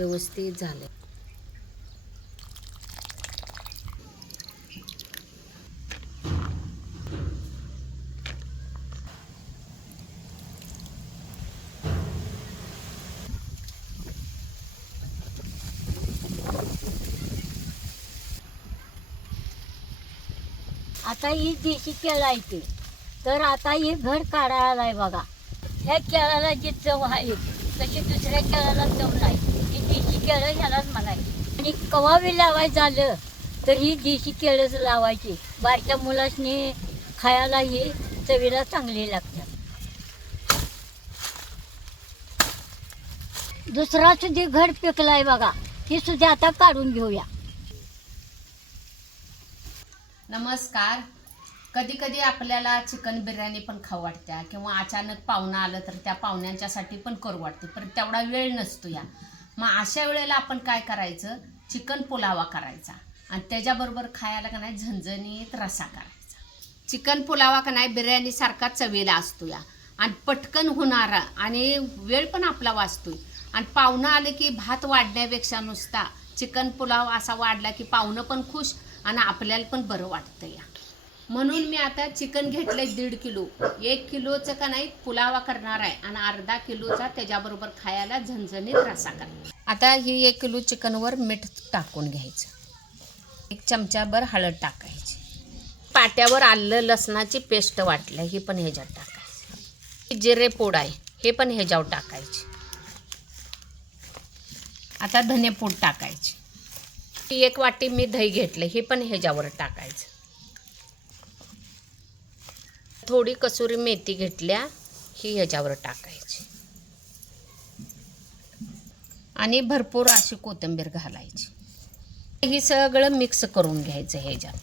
व्यवस्थित झालं. आता ही देशी केळं आहे ते. तर आता हे घर काढायला आहे बघा. ह्या केळाला जी चव आहे तशी दुसऱ्या केळाला चव नाही. केळं घ्यायलाच म्हणायची. आणि कवा बी लावायचं झालं तर ही देशी केळंच लावायची. बारक्या मुलासनी खायला ही चवीला चांगली लागतात. दुसरा सुद्धा घड पिकलाय बघा. ती सुद्धा आता काढून घेऊया. नमस्कार. कधी कधी आपल्याला चिकन बिर्याणी पण खाऊ वाटत्या किंवा अचानक पाहुणा आलं तर त्या पाहुण्यांच्यासाठी पण करू वाटते पण तेवढा वेळ नसतो या. मग अशा वेळेला आपण काय करायचं? चिकन पुलावा करायचा. आणि त्याच्याबरोबर खायला का नाही झणझणीत रसा करायचा. चिकन पुलावा का नाही बिर्याणीसारखा चवीला असतो या आणि पटकन होणारा आणि वेळ पण आपला वाचतोय. आणि पाहुणं आले की भात वाढण्यापेक्षा नुसता चिकन पुलाव असा वाढला की पाहुणं पण खुश आणि आपल्याला पण बरं वाटतं या म्हणून मी आता चिकन घेतलंय दीड किलो. एक किलोचं का नाही पुलावा करणार आहे. आणि अर्धा किलोचा त्याच्याबरोबर खायला झणझणीत रसा करणार आता ही एक किलो चिकनवर मीठ टाकून घ्यायचं. एक चमचाभर हळद टाकायची. पाट्यावर आलं लसणाची पेस्ट वाटलं ही पण ह्याच्यात टाकायची. जिरे पोड आहे हे पण ह्याच्यावर टाकायची. आता धनेपूड टाकायची. ती एक वाटी मी दही घेतलं हे पण ह्याच्यावर टाकायचं. थोडी कसुरी मेथी घेतल्या ही ह्याच्यावर टाकायची. आणि भरपूर अशी कोथिंबीर घालायची. हे सगळं मिक्स करून घ्यायचं ह्याच्यात.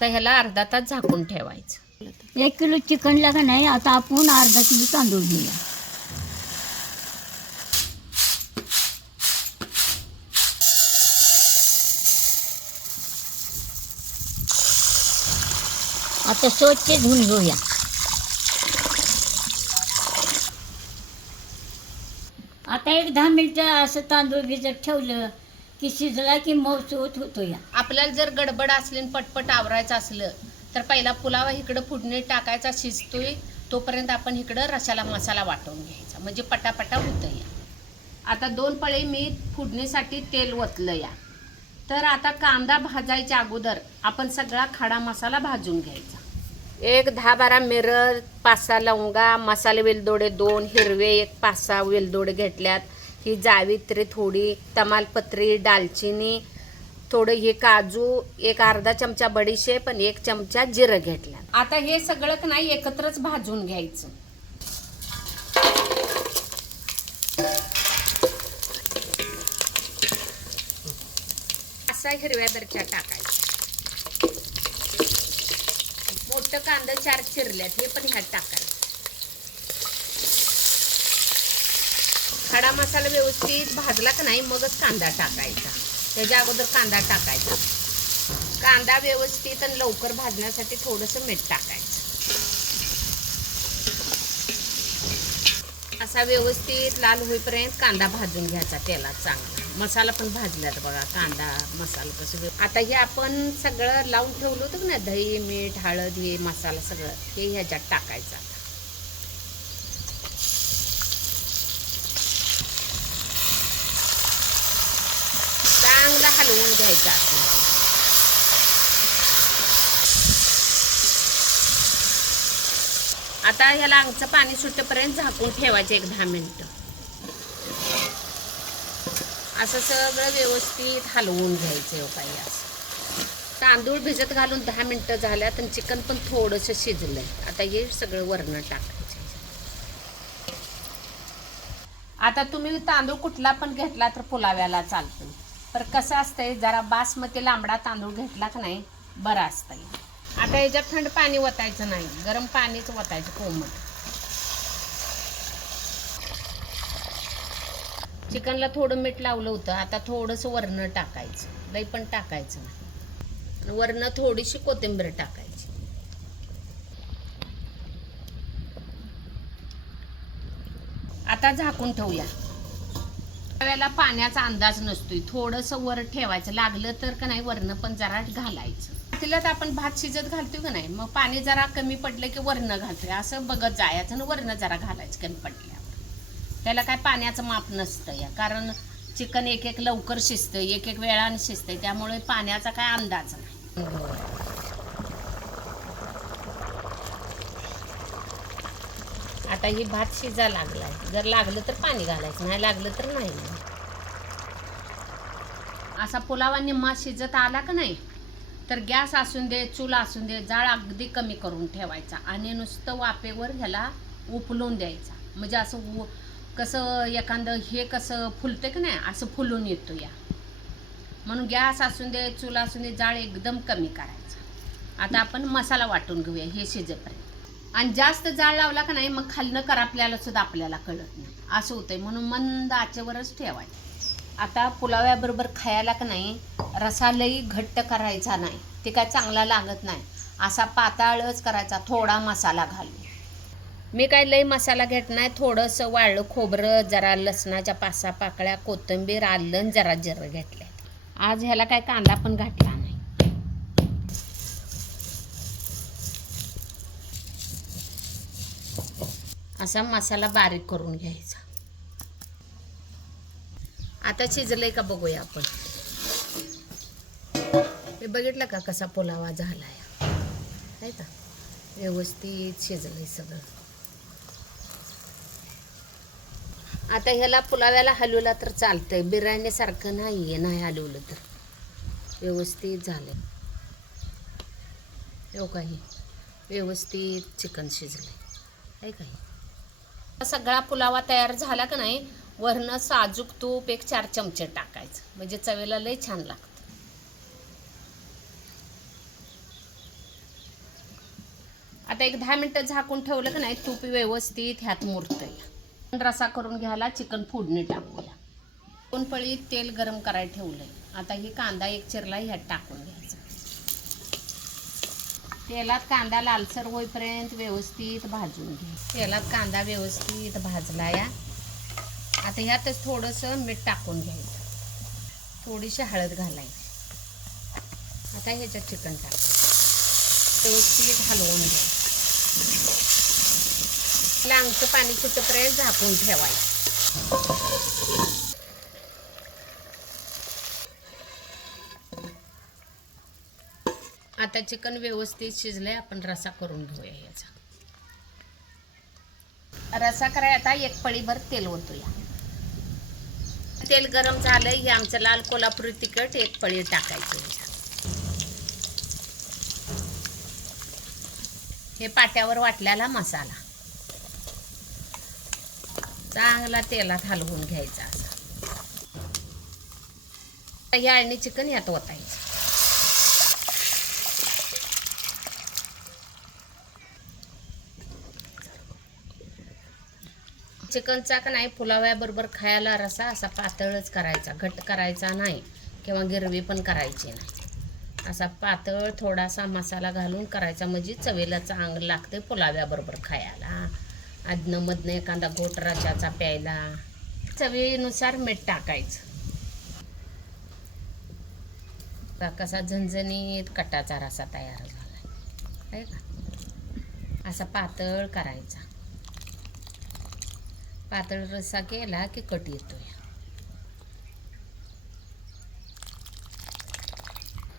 तर ह्याला अर्धा तास झाकून ठेवायचं. एक किलो चिकनला का नाही आता आपण अर्धा किलो तांदूळ घेऊया. आता स्वच्छ धुवून घेऊया. आता एक दहा मिनटं असं तांदूळ भिजत ठेवलं की शिजला की मऊसूत होतो या आपल्याला जर गडबड असली आणि पटपट आवरायचं असलं तर पहिला पुलावा इकडं फुडणी टाकायचा शिजतोय तोपर्यंत आपण इकडं रशाला मसाला वाटून घ्यायचा. म्हणजे पटापटा होतं या आता दोन पळे मी फुडणीसाठी तेल ओतलं या तर आता कांदा भाजायच्या अगोदर आपण सगळा खडा मसाला भाजून घ्यायचा. एक दहा बारा मिरं पाच सहा लवंगा मसाले वेलदोडे दोन हिरवे एक पाच सहा वेलदोडे घेतल्यात. ही जावित्री थोडी तमालपत्री दालचिनी थोडं हे काजू एक अर्धा चमचा बडीशेप आणि एक चमचा जिरं घेतल्यात. आता हे सगळं नाही एकत्रच भाजून घ्यायचं. असा हिरव्या दरच्या टाकायच्या. मोठं कांदा चार चिरल्यात हे पण ह्यात टाकायचं खडा मसाला व्यवस्थित भाजला का नाही मगच कांदा टाकायचा. त्याच्या अगोदर कांदा टाकायचा. कांदा व्यवस्थित आणि लवकर भाजण्यासाठी थोडंसं मीठ टाकायचं. असा व्यवस्थित लाल होईपर्यंत कांदा भाजून घ्यायचा तेलात चांगला. मसाला पण भाजला बघा कांदा मसाला कसं आता हे आपण सगळं लावून ठेवलं होतं ना दही मीठ हळद हे मसाला सगळं हे ह्याच्यात टाकायचं आता. चांगला हलवून घ्यायचा असं आता ह्याला अंगचं पाणी सुटेपर्यंत झाकून ठेवायचं एक दहा मिनिटं. असं सगळं व्यवस्थित हलवून घ्यायचं हो काही असं. तांदूळ भिजत घालून दहा मिनटं झाल्या तर चिकन पण थोडंसं शिजलंय. आता हे सगळं वरण टाकायचं आता तुम्ही तांदूळ कुठला पण घेतला तर पुलाव्याला चालतो. पर कसं असतंय जरा बासमती लांबडा तांदूळ घेतला का नाही बरं असतंय. आता याच्यात थंड पाणी वतायचं नाही. गरम पाणीच वतायचं कोमट. चिकनला थोडं मीठ लावलं होतं. आता थोडंसं वरण टाकायचं. लई पण टाकायचं नाही. वरणं थोडीशी कोथिंबीर टाकायची. आता झाकून ठेवूया. त्यावेळेला पाण्याचा अंदाज नसतोय. थोडंसं वर ठेवायचं. लागलं तर का नाही वरणं पण जरा घालायचं. तिला तर आपण भात शिजत घालतोय का नाही? मग पाणी जरा कमी पडलं की वरणं घालतोय. असं बघत जायचं आणि वरणं जरा घालायचं कमी पडल्या त्याला काय पाण्याचं माप नसतं या. कारण चिकन एक एक लवकर शिजतं एक एक वेळाने शिजतंय त्यामुळे पाण्याचा काय अंदाज नाही. आता ही भात शिजा लागलाय. जर लागलं तर पाणी घालायचं नाही लागलं तर नाही. असा पुलावा निम्मा शिजत आला का नाही तर गॅस असून दे चूल असून दे जाळ अगदी कमी करून ठेवायचा आणि नुसतं वाफेवर ह्याला उपलून द्यायचा. म्हणजे असं उ- कसं एखादं हे कसं फुलतं की नाही असं फुलून येतो या. म्हणून गॅस असून दे चूल असून दे जाळ एकदम कमी करायचा. आता आपण मसाला वाटून घेऊया हे शिजेपर्यंत. आणि जास्त जाळ लावला का नाही मग खालनं करापल्याला सुद्धा आपल्याला कळत नाही. असं होतंय. म्हणून मंद आचेवरच ठेवायचं. आता पुलाव्याबरोबर खायला का नाही रसा लई घट्ट करायचा नाही. ते काय चांगला लागत नाही. असा पाताळच करायचा थोडा मसाला घालून. मी काय लई मसाला घेत नाही थोडंसं वाळलं खोबरं जरा लसणाच्या पासा पाकळ्या कोथिंबीर आलं आणि जरा जिरं घेतले आज ह्याला काय कांदा पण घातला नाही. असा मसाला बारीक करून घ्यायचा. आता शिजलंय का बघूया आपण. हे बघितलं का कसा पुलावा झालाय? आहे का? व्यवस्थित शिजलंय सगळं. आता ह्याला पुलाव्याला हलवला तर चालतंय. बिर्याणीसारखं नाही आहे नाही हलवलं तर. व्यवस्थित झालं हो काही व्यवस्थित चिकन शिजलं आहे काही सगळा पुलावा तयार झाला का नाही वरनं साजूक तूप एक चार चमचे टाकायचं. म्हणजे चवेला लय छान लागतं. आता एक दहा मिनटं झाकून ठेवलं का नाही तूप व्यवस्थित ह्यात मुरतंय. रसा करून घ्यायला चिकन फोडणी टाकूया. दोन पळी तेल गरम करायला ठेवलंय. आता ही कांदा एक चिरला ह्यात टाकून घ्यायचा. तेलात कांदा लालसर होईपर्यंत व्यवस्थित भाजून घे तेलात कांदा व्यवस्थित भाजला या. आता ह्यातच थोडंसं मीठ टाकून घ्यायचं. थोडीशी हळद घालायची. आता ह्याच्यात चिकन टाक व्यवस्थित हलवून घ्या. लांगचं पाणी सुटेपर्यंत झाकून ठेवायचं? आता चिकन व्यवस्थित शिजलंय आपण रसा करून घेऊया याचा. रसा कराय आता एक पळीभर तेल ओतूया. तेल गरम झालंय हे आमचं लाल कोल्हापुरी तिखट एक पळी टाकायचं हे पाट्यावर वाटलेला मसाला. चांगला तेलात हलवून घ्यायचा असा. हे अळणी चिकन यात ओतायचं. चिकनचा का नाही पुलाव्याबरोबर खायला रसा असा पातळच करायचा घट्ट करायचा नाही किंवा गिरवी पण करायची नाही. असा पातळ थोडासा मसाला घालून करायचा म्हणजे चवीला चांगलं लागते पुलाव्याबरोबर खायला. आदनं मधनं एखादा घोटरा चहाचा प्यायला. चवीनुसार मीठ टाकायचं. का कसा झणझणीत कटाचा रसा तयार झाला आहे का? असा पातळ करायचा. पातळ रस्सा केला की कट येतोय.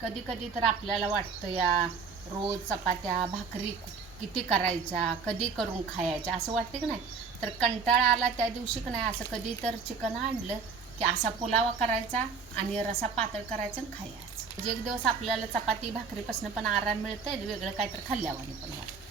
कधी कधी तर आपल्याला वाटतं या रोज चपात्या भाकरी किती करायचा कधी करून खायचा असं वाटते की नाही? तर कंटाळा आला त्या दिवशी की नाही असं कधी तर चिकन आणलं की असा पुलावा करायचा आणि रसा पातळ करायचा आणि खायचं. म्हणजे एक दिवस आपल्याला चपाती भाकरीपासून पण आराम मिळतंय वेगळं काहीतरी खाल्ल्यावाने पण वाटतं.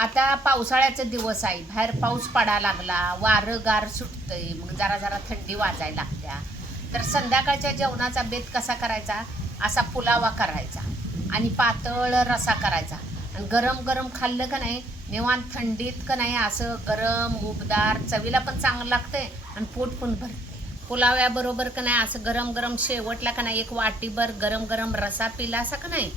आता पावसाळ्याचे दिवस आहे. बाहेर पाऊस पडायला लागला वारं गार सुटतंय मग जरा जरा थंडी वाजायला लागत्या. तर संध्याकाळच्या जेवणाचा बेत कसा करायचा? असा पुलावा करायचा आणि पातळ रसा करायचा. आणि गरम गरम खाल्लं का नाही निवांत थंडीत का नाही असं गरम उबदार चवीला पण चांगलं लागतंय आणि पोट पण भरते पुलाव्याबरोबर का नाही असं गरम गरम शेवटला का नाही एक वाटीभर गरम गरम रसा पिला असा का नाही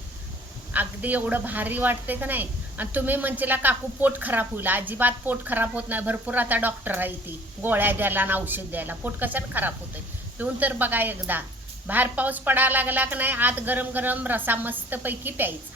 अगदी एवढं भारी वाटते का नाही आणि तुम्ही म्हणचेला काकू पोट खराब होईल. अजिबात पोट खराब होत नाही. भरपूर आता डॉक्टर आहे ती. गोळ्या द्यायला आणि औषध द्यायला. पोट कशाने खराब होतंय? पिऊन तर बघा एकदा. बाहेर पाऊस पडायला लागला का नाही आत गरम गरम रसा मस्तपैकी प्यायचा.